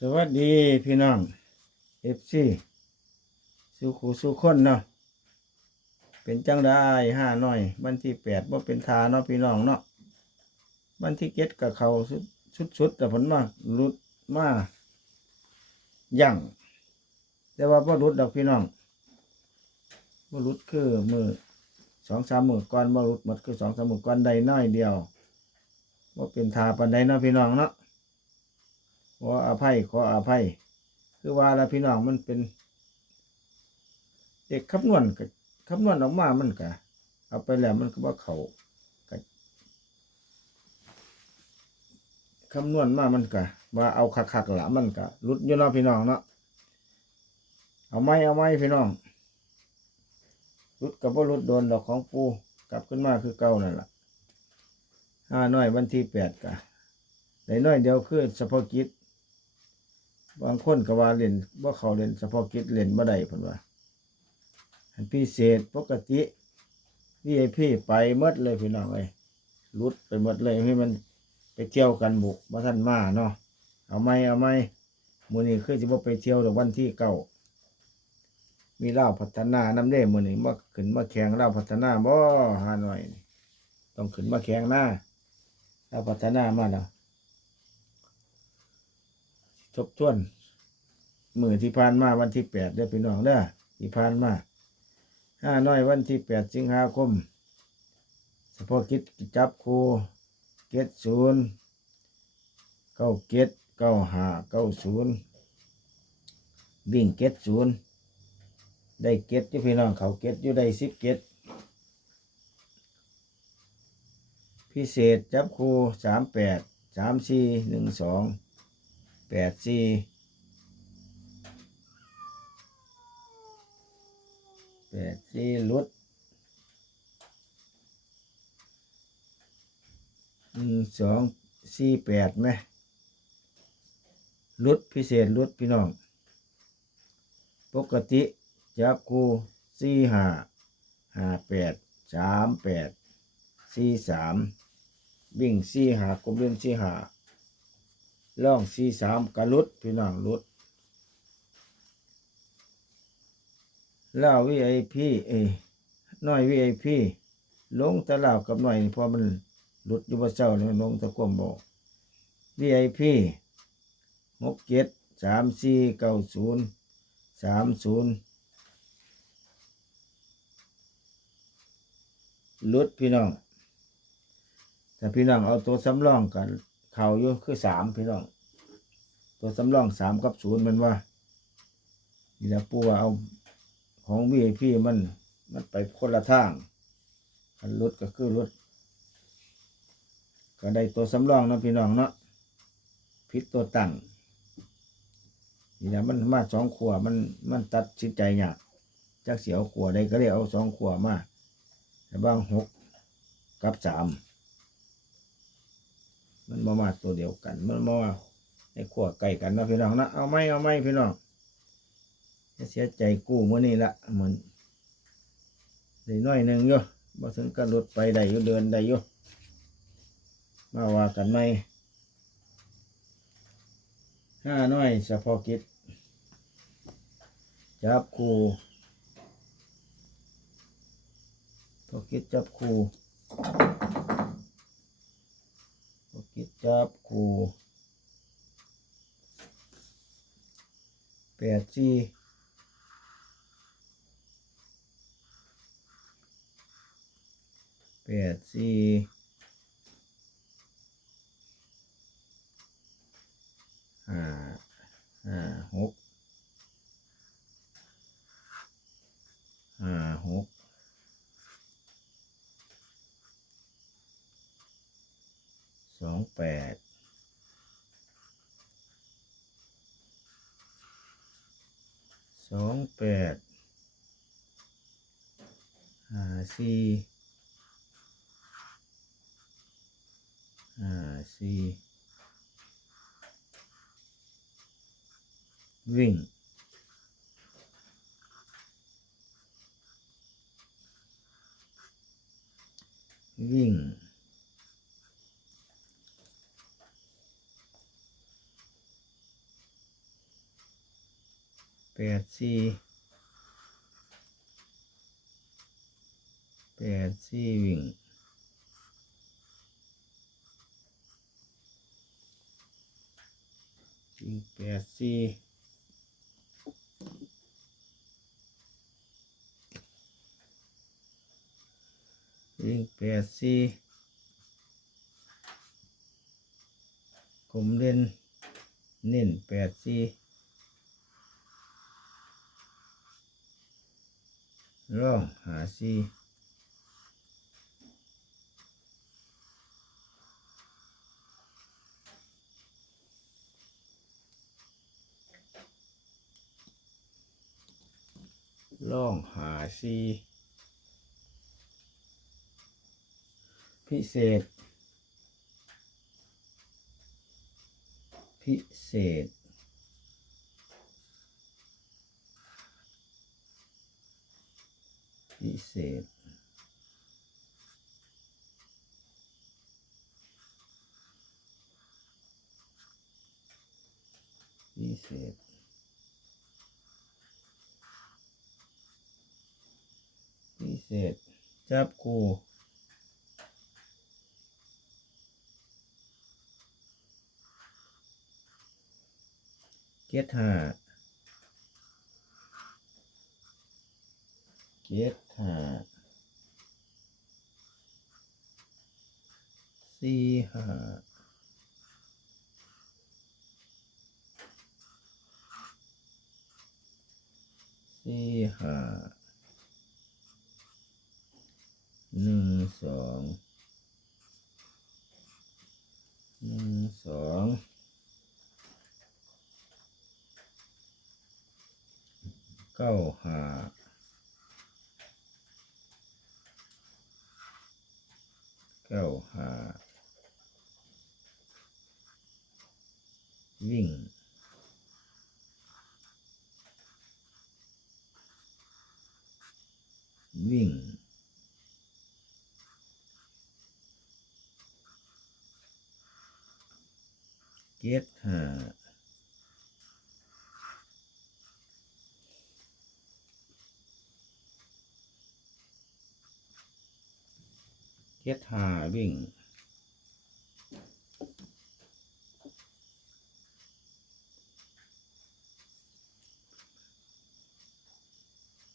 สวัสดีพี่น้องเอฟซีสุขูสุคนเนาะเป็นจังได้ห้าน้อยวันที่แปดว่าเป็นทาเนาะพี่น้องเนาะวันที่เก็ดกับเขาสุดสุดแต่ผลมาลุดมายั่งแต่ว่าพ่รุดดอกพี่น้องพ่รุดคือมือสองสามมือก่อนบ่รุดหมดคือสองสามมือก่อนใดน้อยเดียวว่าเป็นทาปันใดเนาะพี่น้องเนาะ ขออภัย ขออภัย คือว่าแล้วพี่น้องมันเป็น เด็กคำนวณก็คำนวณออกมามันก็เอาไปแล้วมันก็บ่เขาก็คำนวณมามันก็ว่าเอาคักๆละมันก็รุดอยู่เนาะพี่น้องเนาะเอาไม้เอาไม้พี่น้องรุดกับว่ารุดโดนดอกของปูกลับขึ้นมาคือเก่านั่นแหละห้าน้อยวันที่แปดกะได้น้อยเดียวคือเฉพาะกิจ บางคนก็ว่าเล่นว่าเขาเล่นเฉพาะกิจเล่นบ่ได้เพิ่นว่าอันพิเศษปกติ VIP ไปหมดเลยพี่น้องเอ้ยหลุดไปหมดเลยให้มันไปเที่ยวกันบุกบ่ทันมาเนาะเอาไหมเอาไหมมื้อนี้คือสิบ่ไปเที่ยวดอกวันที่เก้ามีเล่าพัฒนาน้ำเด้มื้อนี้มาขึ้นมาแข่งเล่าพัฒนาบ่หาหน่อย ต้องขึ้นมาแข่งหน้าเล่าพัฒนามาแล้ว ทบทวนมือที่ผ่านมาวันที่แปดเด้พี่น้องเด้อที่ผ่านมาห้าน้อยวันที่แปดสิงหาคมเฉพาะกิจจับครูเกตศูนย์เก้าเกตเก้าห้าเก้าศูนย์วิ่งเกตศูนย์ได้เกตอยู่พี่น้องเขาเกตอยู่ได้สิบเกตพิเศษจับครูสามแปดสามสี่หนึ่งสอง แปดสี่แปดสี่ลุดหนึ่งสองสี่แปดไหมลุดพิเศษลุดพี่น้อง ปกติจับคูสี่ห้าห้าแปดสามแปดสี่สามวิ่งสี่หากลมเล่นสี่หา ล่องสี่สามกระลุดพี่น้องลุดล่าวีไอพีเอน้อยวีไอพีลงตะลาวกับน้อยพอมันหลุดอยู่บ่เจ้านี่มันลงตะกวมบอกวีไอพีหกเจ็ดสามสี่เก้าศูนย์สามศูนย์ลุดพี่น้องถ้าพี่น้องเอาตัวสำรองกัน เข่าอยู่คือสามพี่น้อง ตัวสำรองสามกับศูนย์มันว่านี่แหละปูว่าเอาของวีไอพีมัน มันไปคนละทางคันรถก็คือรถก็ได้ตัวสำรองนะพี่น้องเนาะพิษตัวตั้งนี่แหละมันมาสองขวมันมันตัดสินใจยากจากเสียวขวใดก็เลยเอาสองขวมาแต่บางหกกับสาม มันมามาตัวเดียวกัน มันมามาในขวใกล้กันนะพี่น้องนะเอาไหมเอาไหมพี่น้องจะเสียใจกู้มื่อนี้ละเหมือนได้น้อยหนึ่งอยู่มาถึงกันรถไปได้อยู่เดินได้อยู่มาว่ากันไหมห้าน้อยเฉพาะกิจจับคู่เฉพาะกิจจับคู่ พวกกิจจับคูแปดสี่แปดสี่ห้าห้าหกห้าหก สองแปด สองแปดห้าสี่ห้าสี่วิ่งวิ่ง แปดสี่แปดสี่วิ่งวิ่งแปดสี่วิ่งแปดสี่กลมเล่นเน้นแปดสี่ ร่องหาสี่ร่องหาสี่พิเศษ พิเศษ พิเศษ พิเศษ พิเศษ จับกูเกียรห้า เกียรห้าสี่ห้าสี่ห้าหนึ่งสองหนึ่งสองเก้าห้าเก้าห้าวิ่ง วิ่ง เกียรห้าเกียรห้าวิ่ง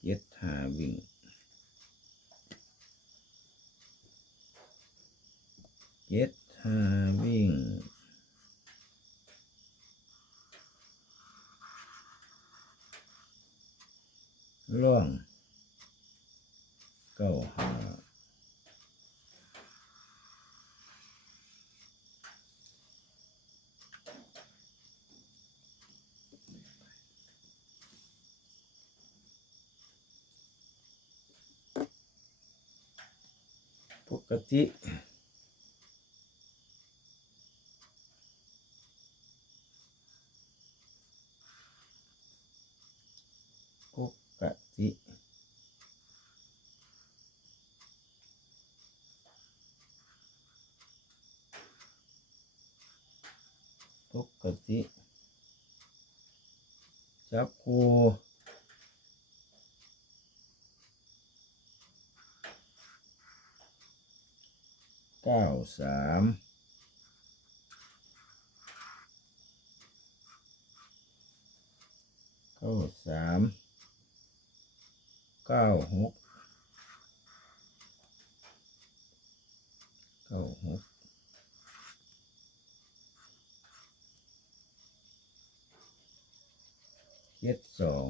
เกียรห้าวิ่ง เกียรห้าวิ่ง ล่วงเก้าหาปกติก ปกติปกติจับคูเก้าสามเก้าสาม เก้าหกเก้าหกเจ็ดสอง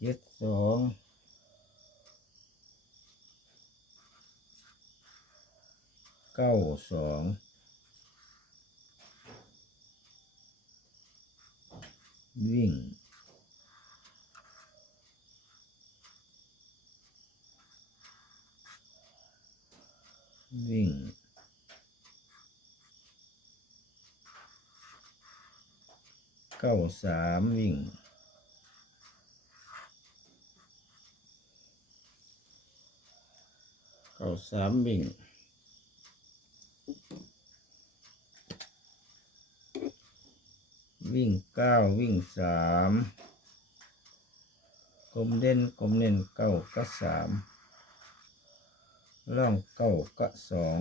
เจ็ดสองเก้าสอง วิ่ง วิ่ง เก้าสามวิ่งเก้าสามวิ่ง วิ่งเก้าวิ่งสามกลมเด่นกลมเน้นเก้าก็สามล่องเก้าก็สอง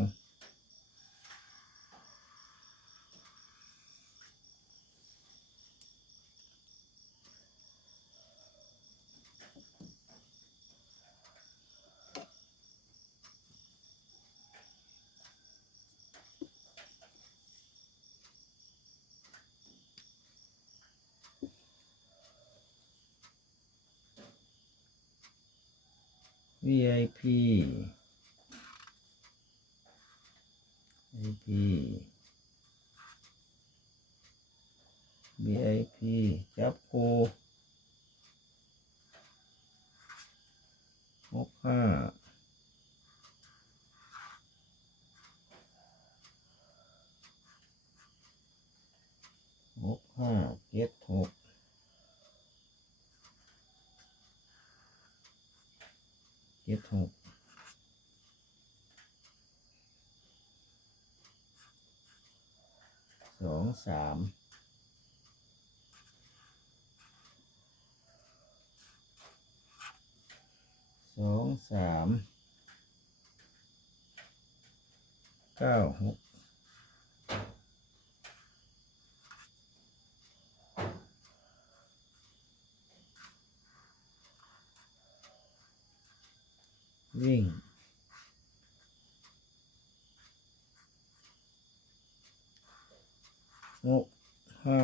VIP วิ่ง หกห้า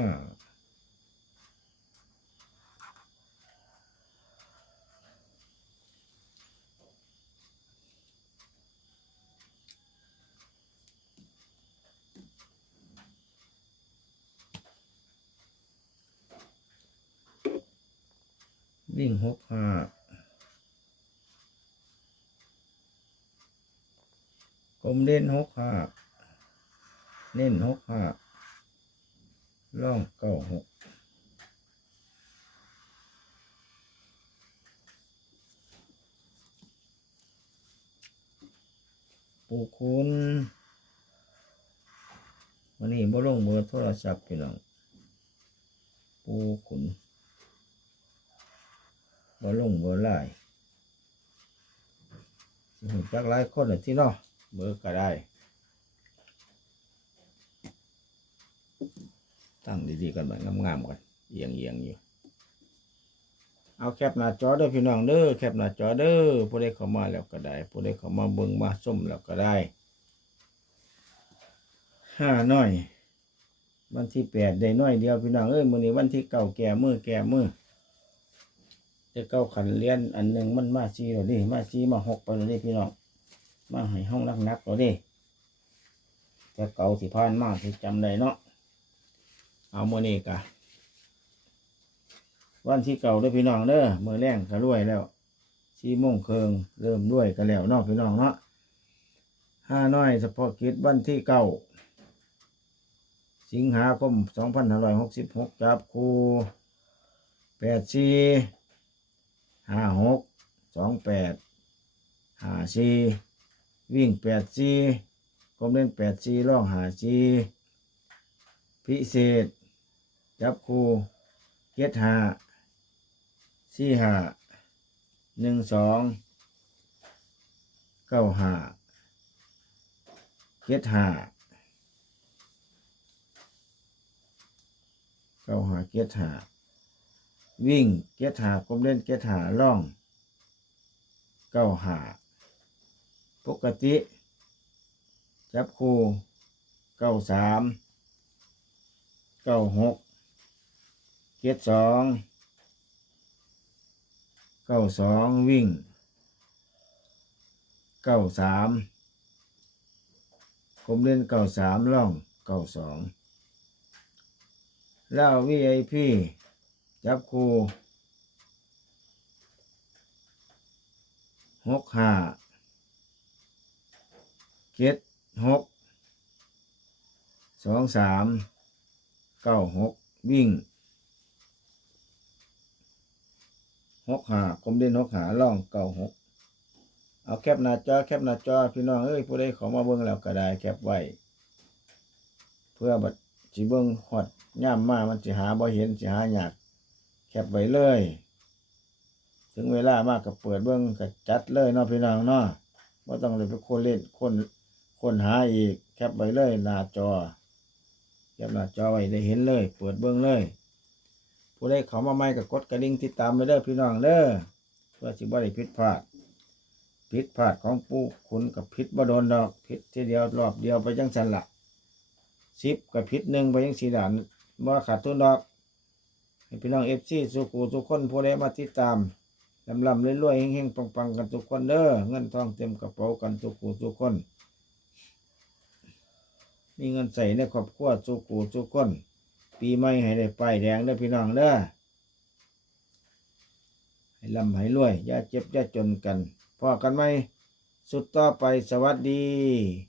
วิ่งหกห้า กลมเด่นหกห้าเน้นหกห้าล่องเก้าหกปูคุณวันนี้บ่ลงเบอร์โทรศัพท์พี่น้องปูคุณบ่ลงเบอร์ไลน์สิหูจักหลายคนเลยที่นาะ เบอร์ก็ได้ ตั้งดีๆกันแบบงามๆกันเอียงเอียงๆอยู่ เอาแคปหน้าจอเด้อพี่น้องเด้อแคปหน้าจอเด้อผู้ใดเข้ามาแล้วก็ได้ผู้ใดเข้ามาเบิ่งมาส้มแล้วก็ได้ห้าน้อยวันที่แปดได้น้อยเดียวพี่น้องเอ้ยมื้อนี้วันที่เก้าแก่มือแก่มือจะเก้าขันเรียนอันหนึ่งมันมาซีแล้วดิมาซีมาหกไปแล้วดิพี่น้อง มาให้ห้องนักนักๆแล้วดิแต่เก่าสิผ่านมาที่จำได้เนาะเอาโมอนี้กะวันที่เก่าด้อพี่น้องเด้อมือแรงก็รวยแล้วสี่โมงเคิงเริ่มรวยกันแล้วเนาะพี่น้องเนาะห้าน้อยเฉพาะกิจวันที่เก้าสิงหาคมสองพันห้าร้อยหกสิบหกจับคูแปดสี่ห้าหกสองแปดห้าสี่ วิ่งแปดสี่กลมเล่นแปดสี่ล่องหาสี่พิเศษ จับคูเจ็ดหาสี่หาหนึ่งสองเก้าหาเจ็ดหาเก้าหาเจ็ดหาวิ่งเจ็ดหากลมเล่นเจ็ดหาล่องเก้าหา ปกติ จับคู่เก้าสามเก้าหกเจ็ดสองเก้าสองวิ่งเก้าสามผมเล่นเก้าสามล่องเก้าสองแล้ววีไอพีจับคู่หกห้า เจ็ดหกสองสามเก้าหกวิ่งหกหากลมเด่นหกหาล่องเก้าหกเอาแคปหน้าจอแคปหน้าจอพี่น้องเอ้ยผู้ใดขอมาเบิ่งแล้วก็ได้แคปไว้ เพื่อบัดสิเบิ่งฮอดย่ามมามันสิหาบ่เห็นสิหาอยากแคปไว้เลย ถึงเวลามากก็เปิดเบิ่งก็จัดเลยเนาะพี่น้องเนาะบ่ต้องเลยไปคนเล่นคน คนหาอีกแคปไว้เลยหน้าจอแคปหน้าจอไว้ได้เห็นเลย เปิดเบิ่งเลย ผู้ใดเขามาใหม่ก็กดกระดิ่งติดตามไปเด้อพี่น้องเด้อเพื่อสิบ่ได้ผิดพลาดผิดพลาดของปู่คุณกับผิดบ่โดนดอกผิดทีเดียวรอบเดียวไปจังซั่นละสิบกับผิดหนึ่งไปจังสี่ด่านบ่ขาดทุนดอกพี่น้องเอฟซีสุกูทุกคนผู้ใดมาติดตามลำลำเรวยๆเฮงๆปังๆกันทุกคนเด้อเงินทองเต็มกระเป๋ากันทุกกูทุกคน มีเงินใส่ในครอบครัวทุกกูทุก้น ปีใหม่ให้ได้ป้ายแดงเด้อพี่น้องเด้อให้ลำให้รวยอย่าเจ็บอย่าจนกันพอกันไหมสุดต่อไปสวัสดี